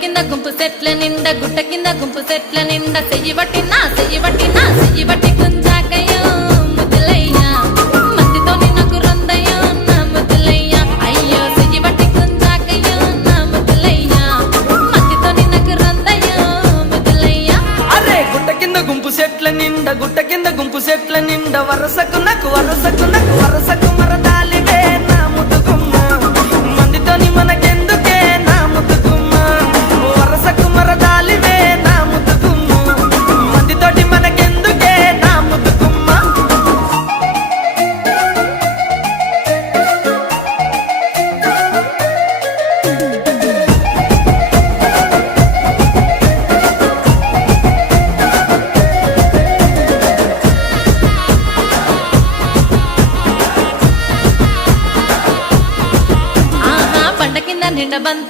కింద గుంపు సెట్ల నిండా గుట్ట కింద గుంపు సెట్ల నిండా చెయ్యి బట్టి గుంజాకయ్యో ముద్దులయ్యా మందితో నాకు రొందయ్యో నా ముద్దులయ్యా అయ్యో చెయ్యి బట్టి గుంజాకయ్యో నా ముద్దులయ్యా మందితో నాకు రొందయ్యో ముద్దులయ్యా అరే గుట్ట కింద గుంపు సెట్ల నిండా వరసకు మరదాలివే నా ముద్దుగుమ్మ మందితోని మనకెందుకే నా ముద్దుగుమ్మ వరసకు మరదాలివే నా ముద్దుగుమ్మ మందితోటి మనకెందుకే నా ముద్దుగుమ్మ పంట కింద నిండా బంతి